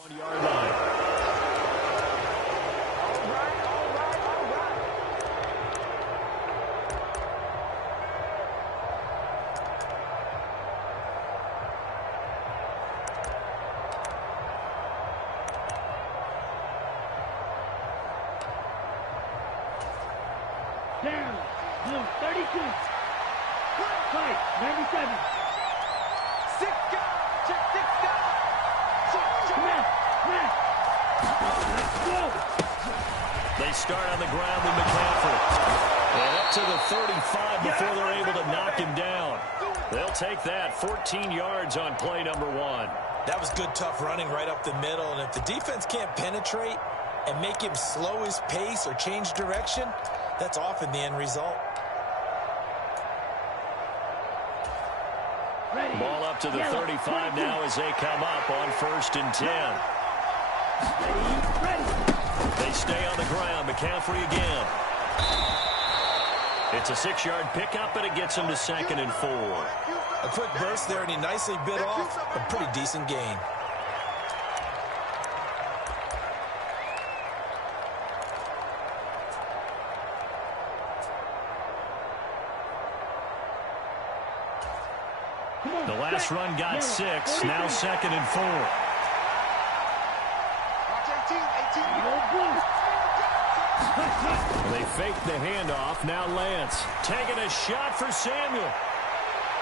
1-yard line. Down, blue, 32. Fight, 97. 6 guys, check 6 guys. Come on, let's go. They start on the ground with McCaffrey. And up to the 35 before they're able to knock him down. They'll take that, 14 yards on play number 1. That was good, tough running right up the middle. And if the defense can't penetrate and make him slow his pace or change direction, that's often the end result. Ready. Ball up to the 35 now as they come up on 1st and 10. Ready. They stay on the ground. McCaffrey again. It's a 6-yard pickup, and it gets him to 2nd and 4. A quick burst there, and he nicely bit off a pretty decent gain. The last run got 6, now 2nd and 4. They fake the handoff. Now Lance taking a shot for Samuel.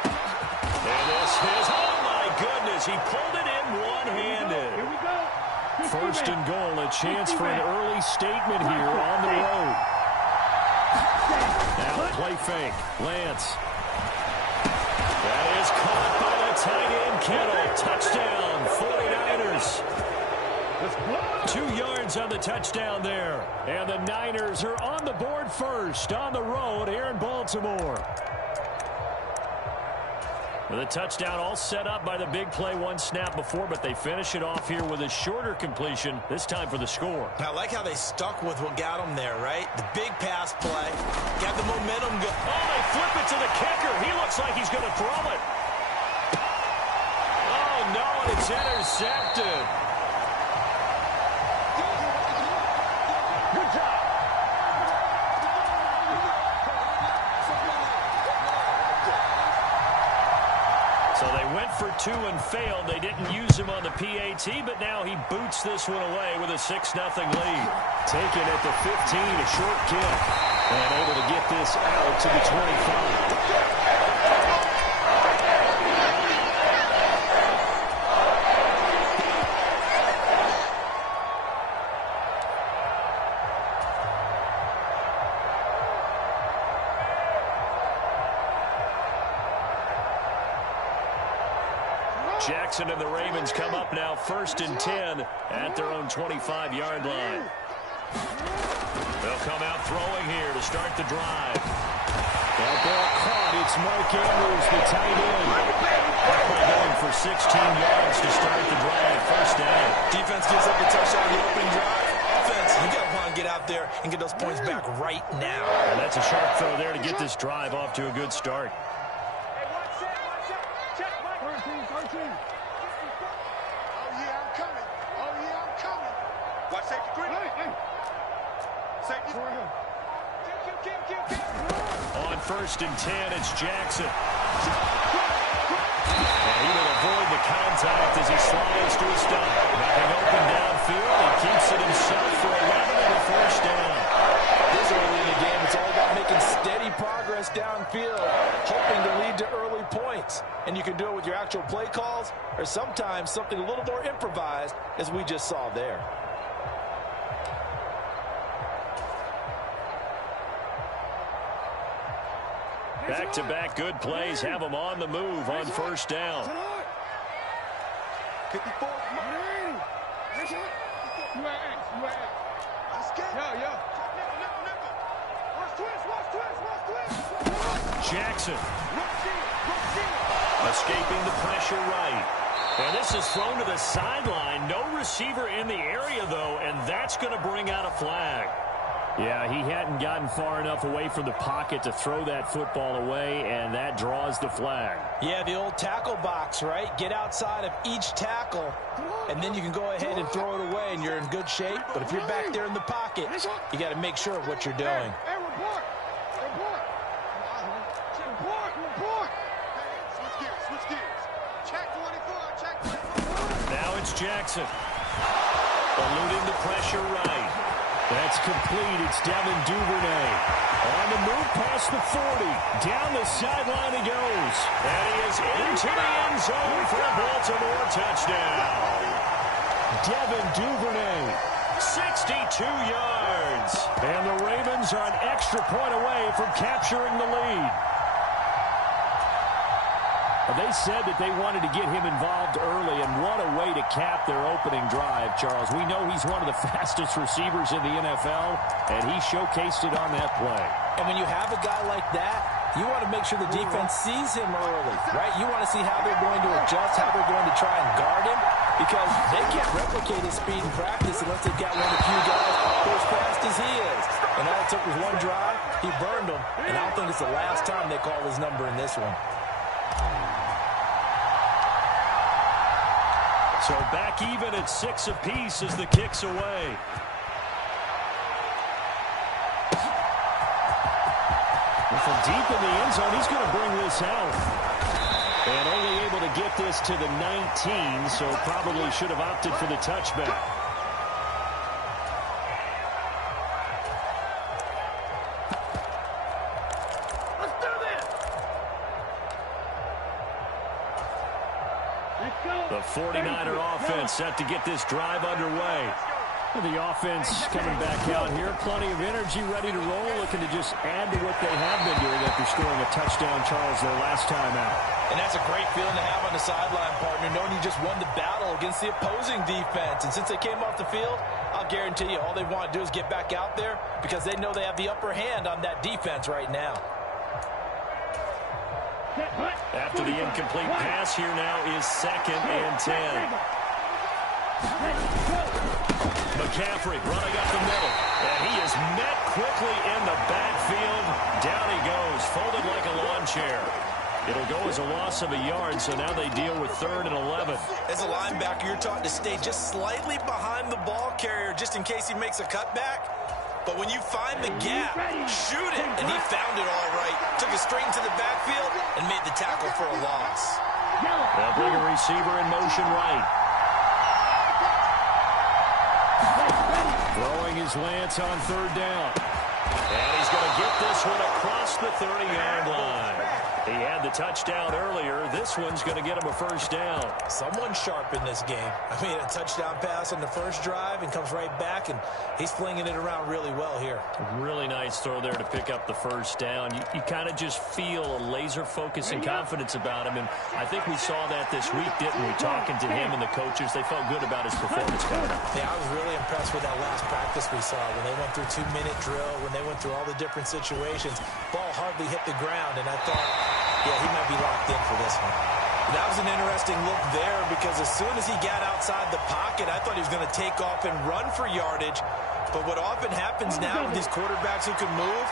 And this is, oh my goodness, he pulled it in one-handed. Here we go. 1st and goal, a chance for an early statement here on the road. Now play fake. Lance. That is caught by the tight end, Kittle. Touchdown, 49ers. 2 yards on the touchdown there. And the Niners are on the board first on the road here in Baltimore. The touchdown all set up by the big play, one snap before, but they finish it off here with a shorter completion, this time for the score. I like how they stuck with what got them there, right? The big pass play. Got the momentum going. Oh, they flip it to the kicker. He looks like he's going to throw it. Oh, no, and it's intercepted. Good job. So they went for 2 and failed. They didn't use him on the PAT, but now he boots this one away with a 6-0 lead. Taken at the 15, a short kick. And able to get this out to the 25. Jackson and the Ravens come up now 1st and 10 at their own 25-yard line. They'll come out throwing here to start the drive. That ball caught. It's Mark Andrews, the tight end. Going for 16 yards to start the drive. 1st down. Defense gives up a touchdown on the opening drive. Offense, you got to want to get out there and get those points back right now. And that's a sharp throw there to get this drive off to a good start. On 1st and 10, it's Jackson. And he will avoid the contact as he slides to a stop. Nothing open downfield. He keeps it himself for 11 and a 1st down. This early in the game, it's all about making steady progress downfield, hoping to lead to early points. And you can do it with your actual play calls or sometimes something a little more improvised, as we just saw there. Back-to-back good plays have them on the move on 1st down. Jackson escaping the pressure right. And this is thrown to the sideline. No receiver in the area, though, and that's going to bring out a flag. Yeah, he hadn't gotten far enough away from the pocket to throw that football away, and that draws the flag. Yeah, the old tackle box, right? Get outside of each tackle, and then you can go ahead and throw it away, and you're in good shape. But if you're back there in the pocket, you got to make sure of what you're doing. Hey, report! Report! Report! Hey, switch gears. Check 24, check 24. Now it's Jackson. Eluding the pressure right. That's complete. It's Devin Duvernay. On the move past the 40. Down the sideline he goes. And he is into the end zone for a Baltimore touchdown. Devin Duvernay, 62 yards. And the Ravens are an extra point away from capturing the lead. They said that they wanted to get him involved early, and what a way to cap their opening drive, Charles. We know he's one of the fastest receivers in the NFL, and he showcased it on that play. And when you have a guy like that, you want to make sure the defense sees him early, right? You want to see how they're going to adjust, how they're going to try and guard him, because they can't replicate his speed in practice unless they've got one of the few guys who as fast as he is. And all it took was one drive. He burned them, and I don't think it's the last time they call his number in this one. So back even at 6 apiece as the kick's away. From deep in the end zone, he's going to bring this out. And only able to get this to the 19, so probably should have opted for the touchback. The 49er offense set to get this drive underway. The offense coming back out here. Plenty of energy, ready to roll, looking to just add to what they have been doing after scoring a touchdown, Charles, their last time out. And that's a great feeling to have on the sideline, partner, knowing you just won the battle against the opposing defense. And since they came off the field, I'll guarantee you all they want to do is get back out there because they know they have the upper hand on that defense right now. After the incomplete pass, here now is 2nd and 10. McCaffrey running up the middle. And he is met quickly in the backfield. Down he goes, folded like a lawn chair. It'll go as a loss of a yard, so now they deal with 3rd and 11. As a linebacker, you're taught to stay just slightly behind the ball carrier just in case he makes a cutback. But when you find the gap, shoot it. And he found it all right. Took it straight into the backfield and made the tackle for a loss. They'll bring a receiver in motion right. Throwing his Lance on 3rd down. And he's going to get this one across the 30-yard line. He had the touchdown earlier. This one's going to get him a 1st down. Someone sharp in this game. I mean, a touchdown pass on the first drive and comes right back, and he's flinging it around really well here. Really nice throw there to pick up the 1st down. You kind of just feel a laser focus and confidence about him, and I think we saw that this week, didn't we? Talking to him and the coaches, they felt good about his performance coming up. Yeah, I was really impressed with that last practice we saw when they went through 2-minute drill, when they went through all the different situations. Ball hardly hit the ground, and I thought, yeah, he might be locked in for this one. That was an interesting look there because as soon as he got outside the pocket, I thought he was going to take off and run for yardage. But what often happens now with these quarterbacks who can move,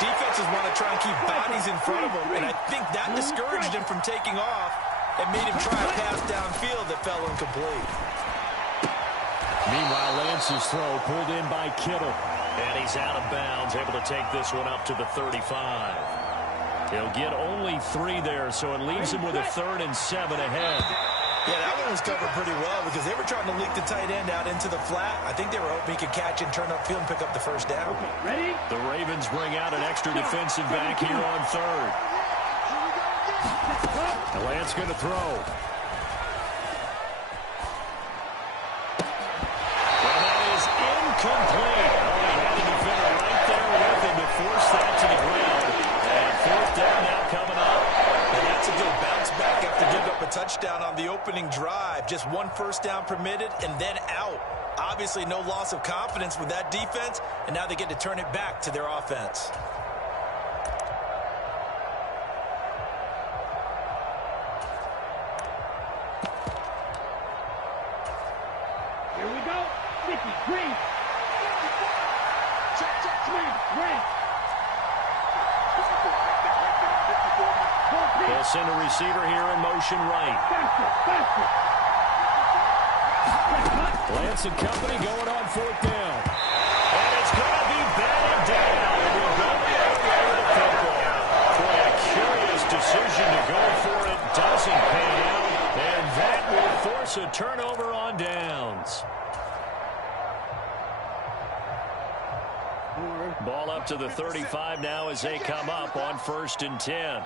defenses want to try and keep bodies in front of them. And I think that discouraged him from taking off and made him try a pass downfield that fell incomplete. Meanwhile, Lance's throw pulled in by Kittle. And he's out of bounds, able to take this one up to the 35. He'll get only 3 there, so it leaves him with a 3rd and 7 ahead. Yeah, that one was covered pretty well because they were trying to leak the tight end out into the flat. I think they were hoping he could catch and turn upfield and pick up the 1st down. Ready? The Ravens bring out an extra defensive back here on 3rd. Lance going to throw. And that is incomplete. Oh, he had a defender right there with him to force that to the ground. And 4th down now coming up. And that's a good bounce back after giving up a touchdown on the opening drive. Just 1 1st down permitted and then out. Obviously no loss of confidence with that defense, and now they get to turn it back to their offense. Here we go. Mickey, green. Check. Red. They'll send a receiver here in motion right. Faster. Lance and company going on 4th down. And it's going to be batted down. It will go the other way with the football. Boy, a curious decision to go for it. Doesn't pan out. And that will force a turnover on downs. Ball up to the 35 now as they come up on 1st and 10.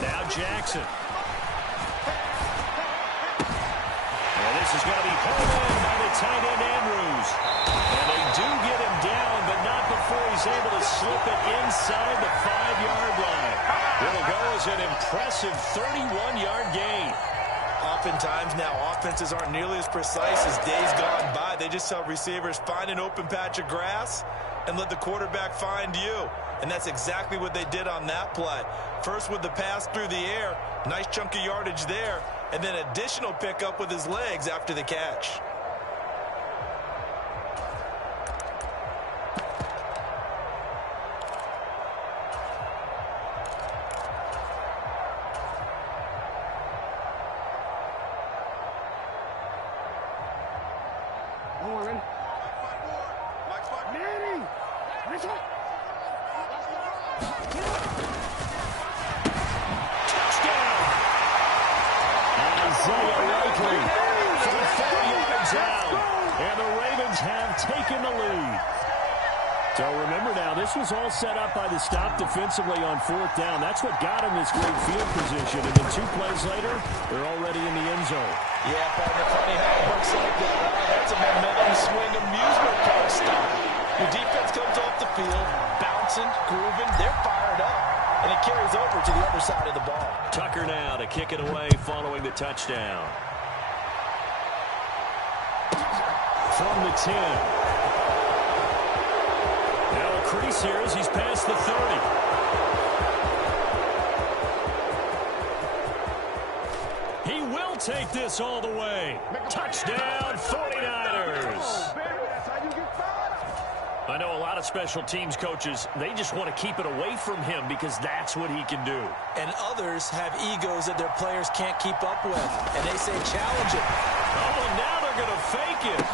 Now Jackson. And this is going to be pulled in by the tight end Andrews. And they do get him down, but not before he's able to slip it inside the 5-yard line. It'll go as an impressive 31-yard gain. Oftentimes now, offenses aren't nearly as precise as days gone by. They just tell receivers, find an open patch of grass and let the quarterback find you. And that's exactly what they did on that play. First with the pass through the air, nice chunk of yardage there, and then additional pickup with his legs after the catch. So remember now, this was all set up by the stop defensively on 4th down. That's what got him this great field position. And then 2 plays later, they're already in the end zone. Yeah, partner, funny how it works like that. That's a momentum swing amusement park style. Your defense comes off the field, bouncing, grooving, they're fired up. And it carries over to the other side of the ball. Tucker now to kick it away following the touchdown. From the 10. Now a crease here as he's past the 30. He will take this all the way. Touchdown, 49ers. I know a lot of special teams coaches, they just want to keep it away from him because that's what he can do. And others have egos that their players can't keep up with. And they say challenge it. Oh, and now they're going to fake it.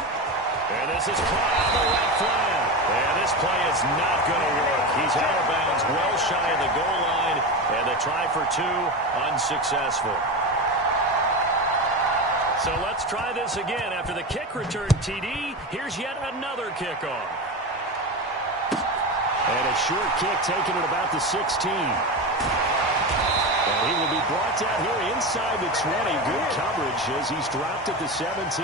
And this is caught on the left flag. And this play is not going to work. He's out of bounds, well shy of the goal line. And the try for 2, unsuccessful. So let's try this again. After the kick return TD, here's yet another kickoff. And a short kick taken at about the 16. And he will be brought down here inside the 20. Good coverage as he's dropped at the 17.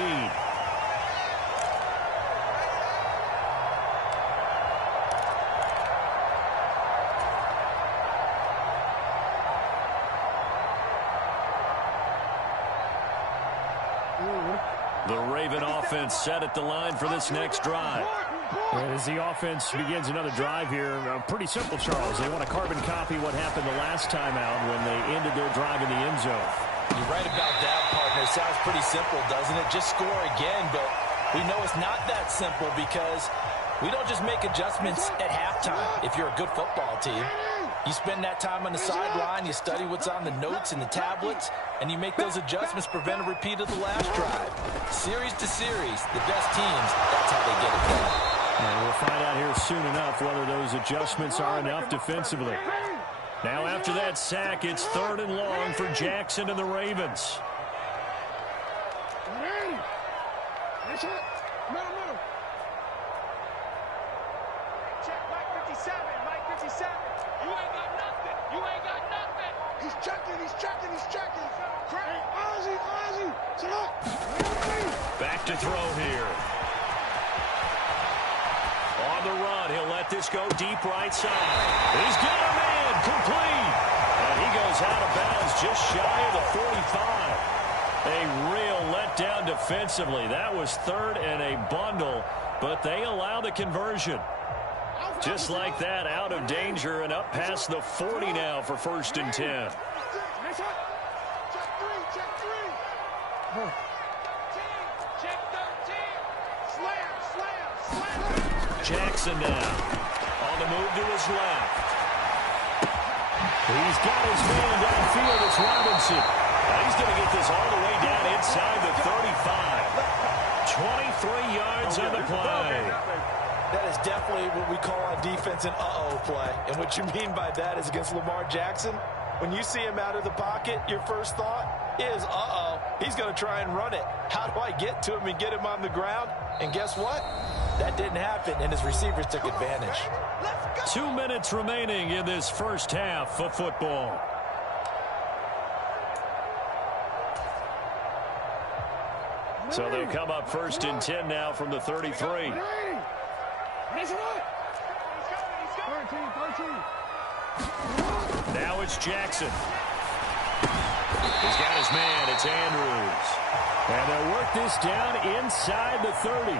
The Raven offense set at the line for this next drive. As the offense begins another drive here, pretty simple, Charles. They want to carbon copy what happened the last time out when they ended their drive in the end zone. You're right about that, partner. It sounds pretty simple, doesn't it? Just score again, but we know it's not that simple because we don't just make adjustments at halftime if you're a good football team. You spend that time on the sideline, you study what's on the notes and the tablets, and you make those adjustments to prevent a repeat of the last drive. Series to series, the best teams, that's how they get it done. And we'll find out here soon enough whether those adjustments are enough defensively. Now after that sack, it's 3rd and long for Jackson and the Ravens. Check Mike 57, Mike 57. You ain't got nothing. You ain't got nothing. He's checking. Hey, Ozzy. Back to throw here. On the run, he'll let this go deep right side. He's got a man, complete. And he goes out of bounds just shy of the 45. A real letdown defensively. That was 3rd and a bundle, but they allow the conversion. Just like that, out of danger and up past the 40 now for 1st and 10. Check 13. Slam, slam, slam. Jackson now on the move to his left. He's got his man downfield. It's Robinson. Now he's going to get this all the way down inside the 35. 23 yards on the play. That is definitely what we call on defense an uh-oh play. And what you mean by that is against Lamar Jackson, when you see him out of the pocket, your first thought is, uh-oh, he's going to try and run it. How do I get to him and get him on the ground? And guess what? That didn't happen, and his receivers took advantage. 2 minutes remaining in this first half of football. So they come up 1st and 10 now from the 33. Now it's Jackson. He's got his man. It's Andrews. And they'll work this down inside the 30.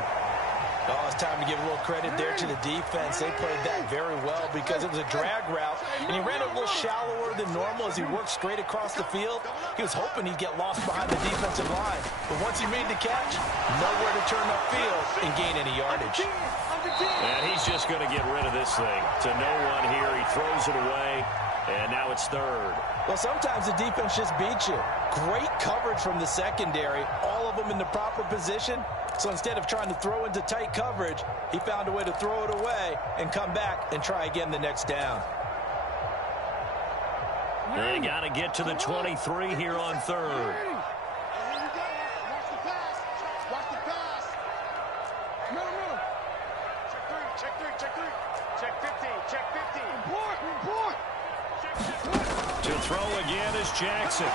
Oh, it's time to give a little credit there to the defense. They played that very well because it was a drag route, and he ran a little shallower than normal as he worked straight across the field. He was hoping he'd get lost behind the defensive line, but once he made the catch, nowhere to turn upfield and gain any yardage. And he's just going to get rid of this thing to no one here. He throws it away, and now it's 3rd. Well, sometimes the defense just beats you. Great coverage from the secondary, all of them in the proper position. So instead of trying to throw into tight coverage, he found a way to throw it away and come back and try again the next down. They got to get to the 23 here on 3rd. Watch the pass. Watch the pass. No. Check 3. Check 15. Check 15. Report. To throw again is Jackson.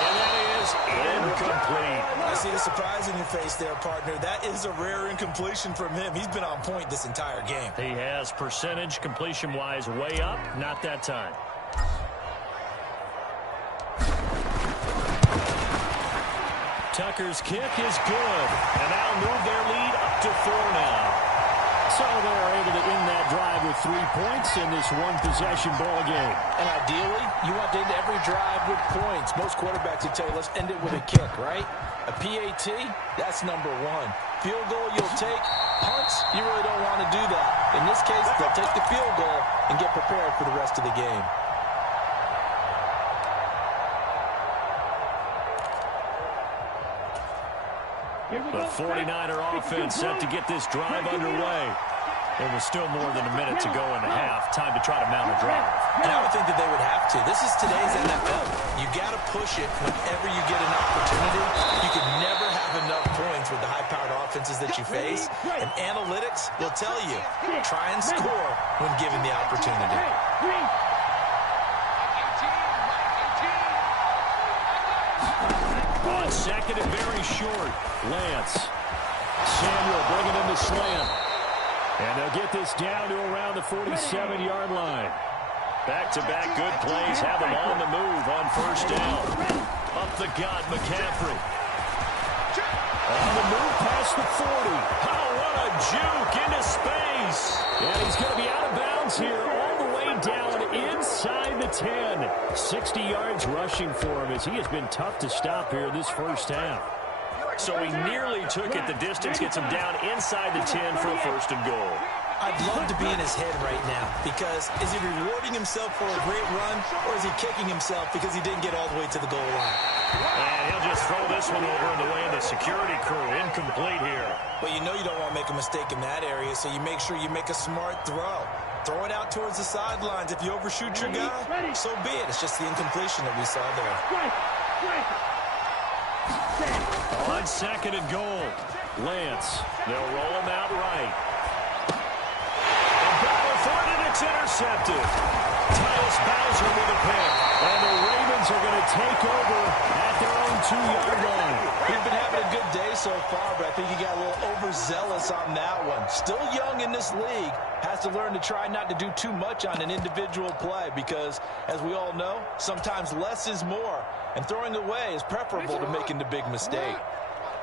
And that is incomplete. I see the surprise in your face there, partner. That is a rare incompletion from him. He's been on point this entire game. He has percentage completion-wise way up. Not that time. Tucker's kick is good. And that'll move their lead up to 4 now. So they're able to end that drive with 3 points in this one-possession ball game. And ideally, you want to end every drive with points. Most quarterbacks would tell you, let's end it with a kick, right? A PAT, that's number 1. Field goal you'll take. Punts, you really don't want to do that. In this case, they'll take the field goal and get prepared for the rest of the game. The 49er offense set to get this drive underway. There was still more than a minute to go in the half. Time to try to mount a drive. And I would think that they would have to. This is today's NFL. You got to push it whenever you get an opportunity. You can never have enough points with the high-powered offenses that you face. And analytics will tell you, try and score when given the opportunity. On 2nd and very short, Lance. Samuel bringing in the slant. And they'll get this down to around the 47-yard line. Back-to-back good plays have them on the move on 1st down. Up the gut, McCaffrey. On the move past the 40. Oh, what a juke into space. And he's going to be out of bounds here all the way down inside the 10. 60 yards rushing for him as he has been tough to stop here this first half. So he nearly took it the distance, gets him down inside the 10 for a 1st and goal. I'd love to be in his head right now because is he rewarding himself for a great run or is he kicking himself because he didn't get all the way to the goal line? And he'll just throw this one over in the way of the security crew. Incomplete here. But you know you don't want to make a mistake in that area, so you make sure you make a smart throw. Throw it out towards the sidelines. If you overshoot your guy, so be it. It's just the incompletion that we saw there. On 2nd and goal, Lance. They'll roll him out right. Battle for it, and it's intercepted. Tyus Bowser with a pick. And the Ravens are going to take over at their own 2-yard line. He's been having a good day so far, but I think he got a little overzealous on that one. Still young in this league. Has to learn to try not to do too much on an individual play because, as we all know, sometimes less is more. And throwing away is preferable to making the big mistake.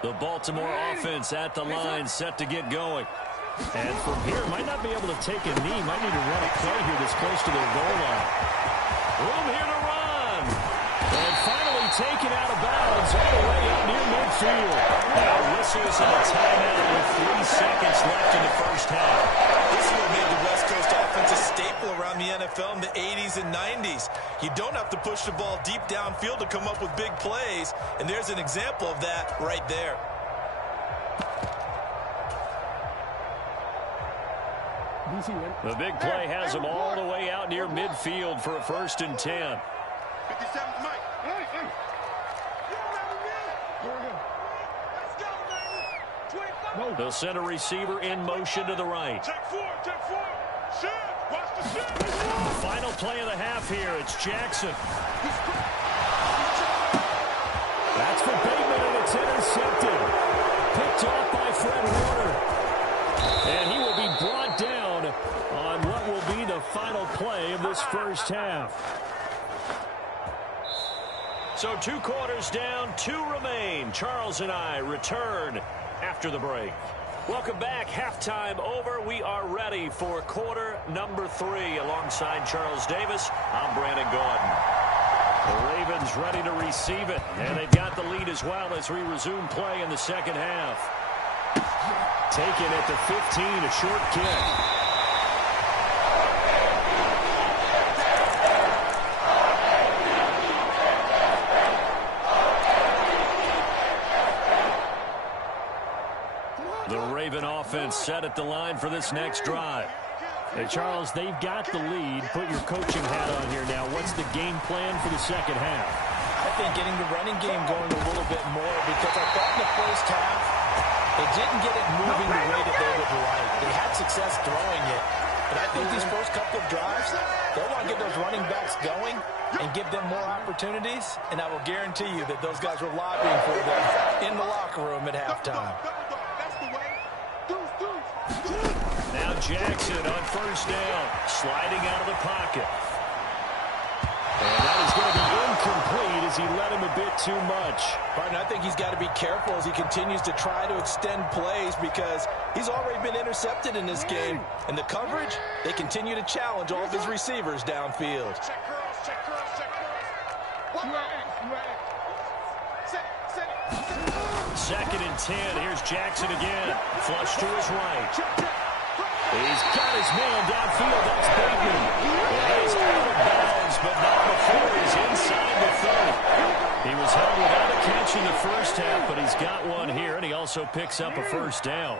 The Baltimore offense at the line set to get going. And from here, might not be able to take a knee. Might need to run a play here that's close to their goal line. Room here to run. And finally taken out of bounds. bounds all the way up near midfield. Now whistles and a timeout with 3 seconds left in the first half. This is what made the West Coast offense a staple around the NFL in the 80s and 90s. You don't have to push the ball deep downfield to come up with big plays, and there's an example of that right there. The big play has them all the way out near midfield for a 1st and 10. 57, Mike. They'll send a receiver in motion to the right. Check four. Shit. Watch the shit. Final play of the half here. It's Jackson. That's for Bateman, and it's intercepted. Picked off by Fred Warner. And he will be brought down on what will be the final play of this first half. So 2 quarters down, 2 remain. Charles and I return after the break. Welcome back. Halftime over. We are ready for quarter number 3. Alongside Charles Davis, I'm Brandon Gordon. The Ravens ready to receive it. And they've got the lead as well as we resume play in the second half. Taken at the 15, a short kick. The Raven offense set at the line for this next drive. Hey, Charles, they've got the lead. Put your coaching hat on here now. What's the game plan for the second half? I think getting the running game going a little bit more, because I thought in the first half they didn't get it moving the way that they would like. They had success throwing it. But I think these first couple of drives, they'll want to get those running backs going and give them more opportunities. And I will guarantee you that those guys were lobbying for them in the locker room at halftime. Now Jackson on first down, sliding out of the pocket. And that is going to be incomplete as he led him a bit too much. Partner, I think he's got to be careful as he continues to try to extend plays, because he's already been intercepted in this game. And the coverage, they continue to challenge all of his receivers downfield. Check curls. Second and 10. Here's Jackson again. Flush to his right. He's got his man downfield. That's Bateman. And he's out of bounds, but not before he's inside the 30. He was held without a catch in the first half, but he's got one here, and he also picks up a first down.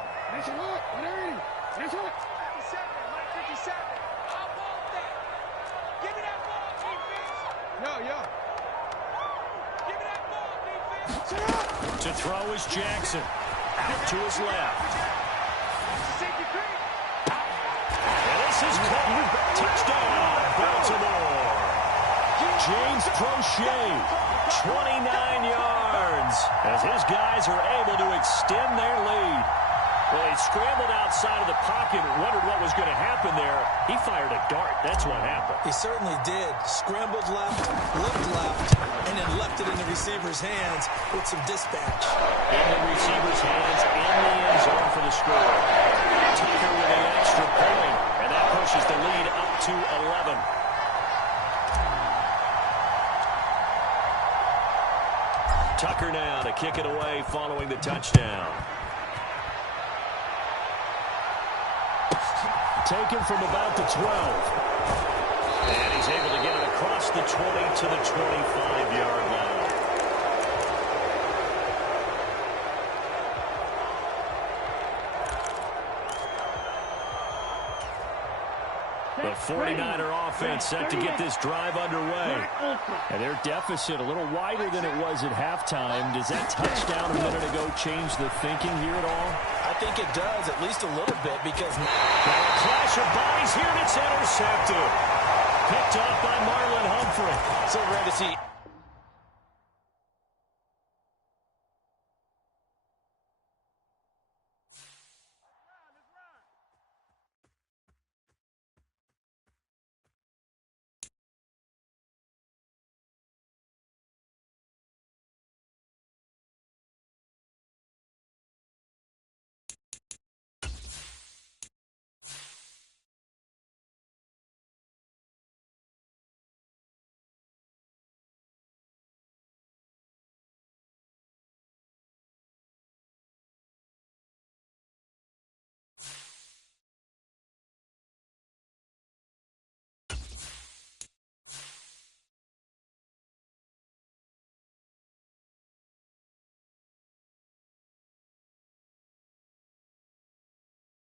To throw is Jackson. Out to his left. And this is caught. Touchdown, Baltimore. James Prochet, 29 yards, as his guys are able to extend their lead. Well, he scrambled outside of the pocket and wondered what was going to happen there. He fired a dart. That's what happened. He certainly did. Scrambled left, looked left, and then left it in the receiver's hands with some dispatch. In the receiver's hands, in the end zone for the score. Tucker with an extra point, and that pushes the lead up to 11. Tucker now to kick it away following the touchdown. Taken from about the 12. And he's able to get it across the 20 to the 25-yard line. The 49er offense set to get this drive underway. And their deficit a little wider than it was at halftime. Does that touchdown a minute ago change the thinking here at all? I think it does, at least a little bit, because now a clash of bodies here, and it's intercepted. Picked off by Marlon Humphrey. So rare to see